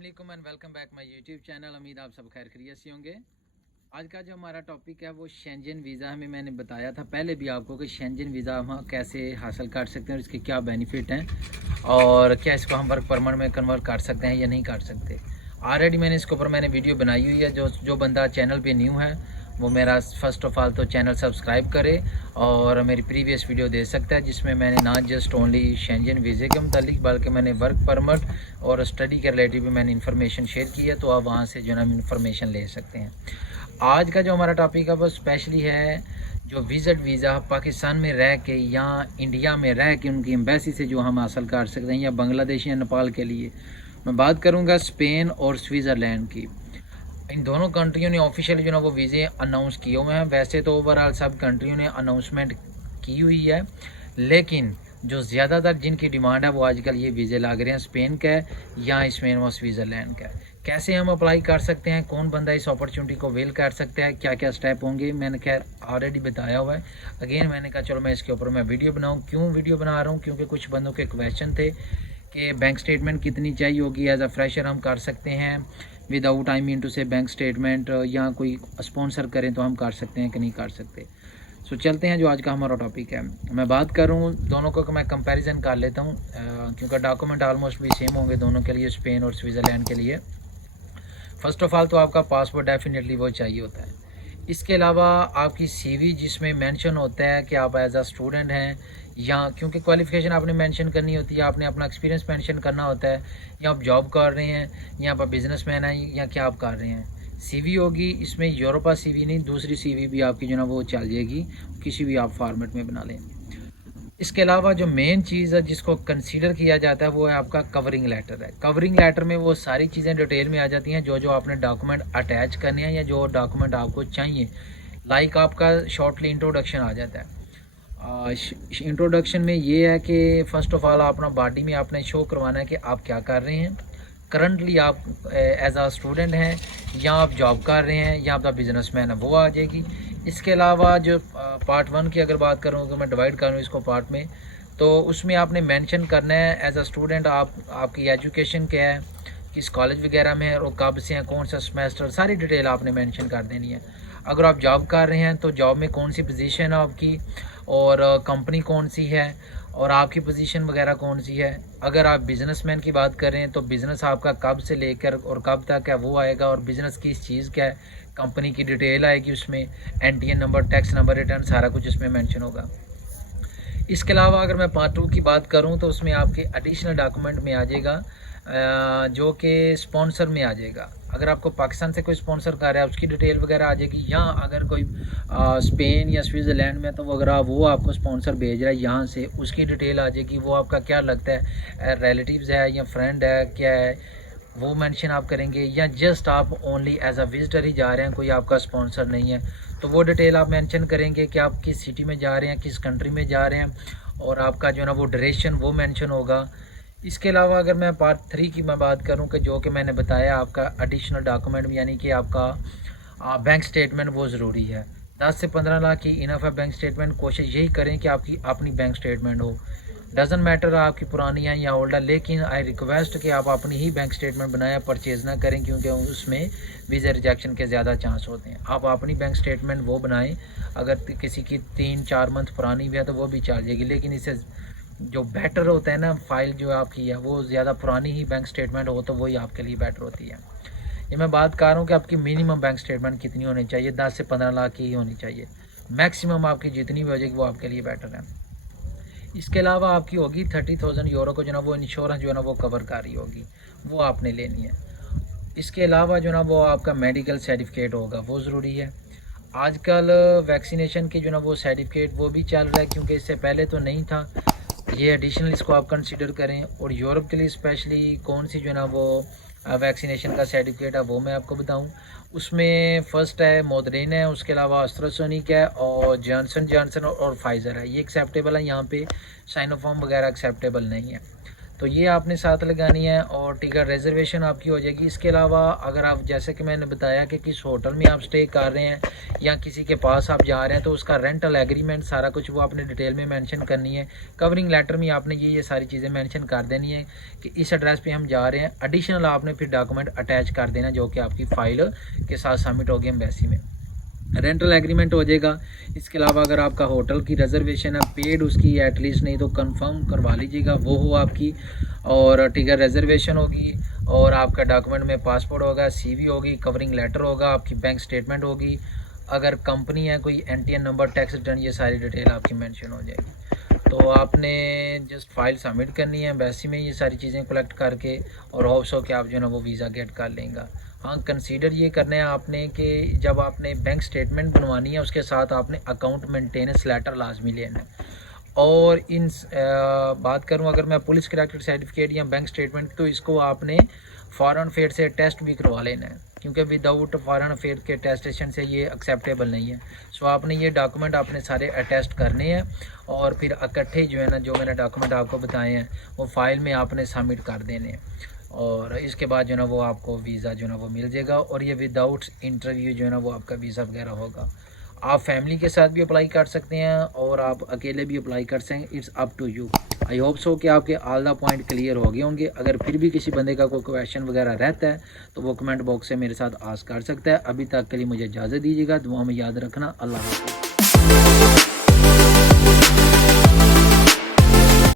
अस्सलाम and welcome back my YouTube channel. उम्मीद आप सब खैर खैरियत से होंगे। आज का जो हमारा टॉपिक है वो शेंजन वीज़ा हमें मैंने बताया था पहले भी आपको कि शेंजन वीज़ा हम कैसे हासिल कर सकते हैं और इसके क्या बेनिफिट हैं और क्या इसको हम वर्क परमिट में कन्वर्ट कर सकते हैं या नहीं कर सकते। ऑलरेडी मैंने इसके ऊपर वीडियो बनाई हुई है। जो बंदा चैनल पे न्यू है वो मेरा फर्स्ट ऑफ ऑल तो चैनल सब्सक्राइब करे और मेरी प्रीवियस वीडियो दे सकता है, जिसमें मैंने ना जस्ट ओनली शेंजन वीज़े के मुतालिक बल्कि मैंने वर्क परमिट और स्टडी के रिलेटिव भी मैंने इन्फॉर्मेशन शेयर की है, तो आप वहाँ से जो है इन्फॉर्मेशन ले सकते हैं। आज का जो हमारा टॉपिक है वो स्पेशली है जो विज़िट वीज़ा पाकिस्तान में रह के या इंडिया में रह के उनकी एम्बेसी से जो हम हासिल कर सकते हैं, या बांग्लादेश या नेपाल के लिए मैं बात करूँगा स्पेन और स्विट्ज़रलैंड की। इन दोनों कंट्रियों ने ऑफिशियली जो ना वो वीज़े अनाउंस किए हुए हैं। वैसे तो ओवरऑल सब कंट्रियों ने अनाउंसमेंट की हुई है, लेकिन जो ज़्यादातर जिनकी डिमांड है वो आजकल ये वीज़े लग रहे हैं स्पेन का या स्पेन व स्विट्ज़रलैंड का। कैसे हम अप्लाई कर सकते हैं, कौन बंदा इस अपॉर्चुनिटी को वेल कर सकता है, क्या क्या स्टेप होंगे, मैंने खैर ऑलरेडी बताया हुआ है। अगेन मैंने कहा चलो मैं इसके ऊपर मैं वीडियो बनाऊँ। क्यों वीडियो बना रहा हूँ? क्योंकि कुछ बंदों के क्वेश्चन थे कि बैंक स्टेटमेंट कितनी चाहिए होगी, एज अ फ्रेशर हम कर सकते हैं विदाउट आई मीन टू से बैंक स्टेटमेंट, या कोई स्पॉन्सर करें तो हम कर सकते हैं कि नहीं कर सकते। सो चलते हैं जो आज का हमारा टॉपिक है। मैं बात करूं दोनों को मैं कंपैरिजन कर लेता हूं क्योंकि डॉक्यूमेंट ऑलमोस्ट भी सेम होंगे दोनों के लिए, स्पेन और स्विट्ज़रलैंड के लिए। फ़र्स्ट ऑफ़ ऑल तो आपका पासपोर्ट डेफिनेटली वो चाहिए होता है। इसके अलावा आपकी सीवी जिसमें मेंशन होता है कि आप एज अ स्टूडेंट हैं, या क्योंकि क्वालिफ़िकेशन आपने मेंशन करनी होती है, आपने अपना एक्सपीरियंस मेंशन करना होता है, या आप जॉब कर रहे हैं, या आप बिजनेसमैन हैं, या क्या आप कर रहे हैं। सीवी होगी इसमें यूरोपा सीवी नहीं, दूसरी सीवी भी आपकी जो ना वो चल जाएगी, किसी भी आप फॉर्मेट में बना लें। इसके अलावा जो मेन चीज़ है जिसको कंसीडर किया जाता है वो है आपका कवरिंग लेटर है। कवरिंग लेटर में वो सारी चीज़ें डिटेल में आ जाती हैं जो जो आपने डॉक्यूमेंट अटैच करने हैं या जो डॉक्यूमेंट आपको चाहिए। लाइक आपका शॉर्टली इंट्रोडक्शन आ जाता है। इंट्रोडक्शन में ये है कि फ़र्स्ट ऑफ ऑल अपना बॉडी में आपने शो करवाना है कि आप क्या कर रहे हैं, करंटली आप एज आ स्टूडेंट हैं, या आप जॉब कर रहे हैं, या आपका बिजनेसमैन है, वो आ जाएगी। इसके अलावा जो पार्ट 1 की अगर बात करूँ तो मैं डिवाइड करूँ इसको पार्ट में, तो उसमें आपने मेंशन करना है एज अ स्टूडेंट आपकी एजुकेशन क्या है, किस कॉलेज वगैरह में है और कब से हैं, कौन सा सेमेस्टर, सारी डिटेल आपने मेंशन कर देनी है। अगर आप जॉब कर रहे हैं तो जॉब में कौन सी पोजीशन है आपकी, और कंपनी कौन सी है, और आपकी पोजीशन वगैरह कौन सी है। अगर आप बिजनेसमैन की बात करें तो बिज़नेस आपका कब से लेकर और कब तक है वो आएगा, और बिज़नेस किस चीज़ का है, कंपनी की डिटेल आएगी उसमें, NTN number, tax number, return, सारा कुछ इसमें मेंशन होगा। इसके अलावा अगर मैं पार्ट 2 की बात करूं तो उसमें आपके एडिशनल डॉक्यूमेंट में आ जाएगा जो कि स्पॉन्सर में आ जाएगा। अगर आपको पाकिस्तान से कोई स्पॉन्सर कर रहा है उसकी डिटेल वगैरह आ जाएगी, या अगर कोई स्पेन या स्विट्ज़रलैंड में तो अगर वो आपको स्पॉन्सर भेज रहा है यहाँ से, उसकी डिटेल आ जाएगी। वो आपका क्या लगता है, रिलेटिव्स है या फ्रेंड है, क्या है, वो मेंशन आप करेंगे, या जस्ट आप ओनली एज अ विजिटर ही जा रहे हैं, कोई आपका स्पॉन्सर नहीं है, तो वो डिटेल आप मेंशन करेंगे कि आप किस सिटी में जा रहे हैं, किस कंट्री में जा रहे हैं, और आपका जो है ना वो ड्यूरेशन वो मेंशन होगा। इसके अलावा अगर मैं पार्ट 3 की मैं बात करूं कि जो कि मैंने बताया आपका एडिशनल डॉक्यूमेंट यानी कि आपका बैंक स्टेटमेंट वो ज़रूरी है। 10 से 15 लाख की इनफ है बैंक स्टेटमेंट। कोशिश यही करें कि आपकी अपनी बैंक स्टेटमेंट हो, डजन मैटर आपकी पुरानी है या ओल्डर, लेकिन आई रिक्वेस्ट कि आप अपनी ही बैंक स्टेटमेंट बनाएं, परचेज़ ना करें, क्योंकि उसमें वीज़ा रिजेक्शन के ज़्यादा चांस होते हैं। आप अपनी बैंक स्टेटमेंट वो बनाएं। अगर किसी की 3-4 मंथ पुरानी भी है तो वो भी चल जाएगी, लेकिन इससे जो बेटर होता है ना फाइल जो आपकी है वो ज़्यादा पुरानी ही बैंक स्टेटमेंट हो तो वही आपके लिए बेटर होती है। ये मैं बात कर रहा हूँ कि आपकी मिनिमम बैंक स्टेटमेंट कितनी होनी चाहिए, 10 से 15 लाख की ही होनी चाहिए। मैक्सिमम आपकी जितनी भी हो जाएगी वो आपके लिए बेटर है। इसके अलावा आपकी होगी 30,000 यूरो को जो ना वो इंश्योरेंस जो है ना वो कवर कर रही होगी, वो आपने लेनी है। इसके अलावा जो ना वो आपका मेडिकल सर्टिफिकेट होगा, वो ज़रूरी है। आजकल वैक्सीनेशन के जो ना वो सर्टिफिकेट वो भी चल रहा है, क्योंकि इससे पहले तो नहीं था। ये एडिशनल इसको आप कंसीडर करें। और यूरोप के लिए स्पेशली कौन सी जो ना वो वैक्सीनेशन का सर्टिफिकेट है वो मैं आपको बताऊं। उसमें फर्स्ट है मोदरेन है, उसके अलावा एस्ट्राजेनेका है, और जॉनसन और फाइज़र है। ये एक्सेप्टेबल है, यहाँ पे साइनोफार्म वगैरह एक्सेप्टेबल नहीं है। तो ये आपने साथ लगानी है और टिकट रिजर्वेशन आपकी हो जाएगी। इसके अलावा अगर आप जैसे कि मैंने बताया कि किस होटल में आप स्टे कर रहे हैं या किसी के पास आप जा रहे हैं तो उसका रेंटल एग्रीमेंट सारा कुछ वो आपने डिटेल में मेंशन करनी है। कवरिंग लेटर में आपने ये सारी चीज़ें मेंशन कर देनी है कि इस एड्रेस पे हम जा रहे हैं। एडिशनल आपने फिर डॉक्यूमेंट अटैच कर देना जो कि आपकी फ़ाइल के साथ सबमिट होगी एम्बेसी में। रेंटल एग्रीमेंट हो जाएगा। इसके अलावा अगर आपका होटल की रिजर्वेशन है पेड उसकी एटलीस्ट नहीं तो कंफर्म करवा लीजिएगा, वो हो आपकी। और टिकट रिजर्वेशन होगी और आपका डॉक्यूमेंट में पासपोर्ट होगा, सीवी होगी, कवरिंग लेटर होगा, आपकी बैंक स्टेटमेंट होगी। अगर कंपनी है कोई एनटीएन नंबर, टैक्स रिटर्न, ये सारी डिटेल आपकी मेंशन हो जाएगी। तो आपने जस्ट फाइल सबमिट करनी है एम्बेसी में ये सारी चीज़ें कलेक्ट करके और होप्स हो कि आप जो है ना वो वीज़ा गेट कर लेंगे। हाँ, कंसीडर ये करना है आपने कि जब आपने बैंक स्टेटमेंट बनवानी है उसके साथ आपने अकाउंट मेंटेनेंस लेटर लाजमी लेना है। और इन बात करूँ अगर मैं पुलिस करेक्टेड सर्टिफिकेट या बैंक स्टेटमेंट तो इसको आपने फॉरेन अफेयर से टेस्ट भी करवा लेना है क्योंकि विदाउट फॉरेन अफेयर के टेस्टेशन से ये एक्सेप्टेबल नहीं है। सो आपने ये डॉक्यूमेंट आपने सारे अटेस्ट करने हैं और फिर इकट्ठे जो है ना जो मैंने डॉक्यूमेंट आपको बताए हैं वो फाइल में आपने सबमिट कर देने हैं और इसके बाद जो है ना वो आपको वीज़ा जो है ना वो मिल जाएगा। और ये विदाउट इंटरव्यू जो है ना वो आपका वीज़ा वगैरह होगा। आप फैमिली के साथ भी अप्लाई कर सकते हैं और आप अकेले भी अप्लाई कर सकते हैं, it's up to you. I hope so कि आपके ऑल द पॉइंट क्लियर हो गए होंगे। अगर फिर भी किसी बंदे का कोई क्वेश्चन वगैरह रहता है तो वो कमेंट बॉक्स से मेरे साथ आस्क कर सकता है। अभी तक के लिए मुझे इजाज़त दीजिएगा, दुआ में याद रखना। अल्लाह हाफ़िज़।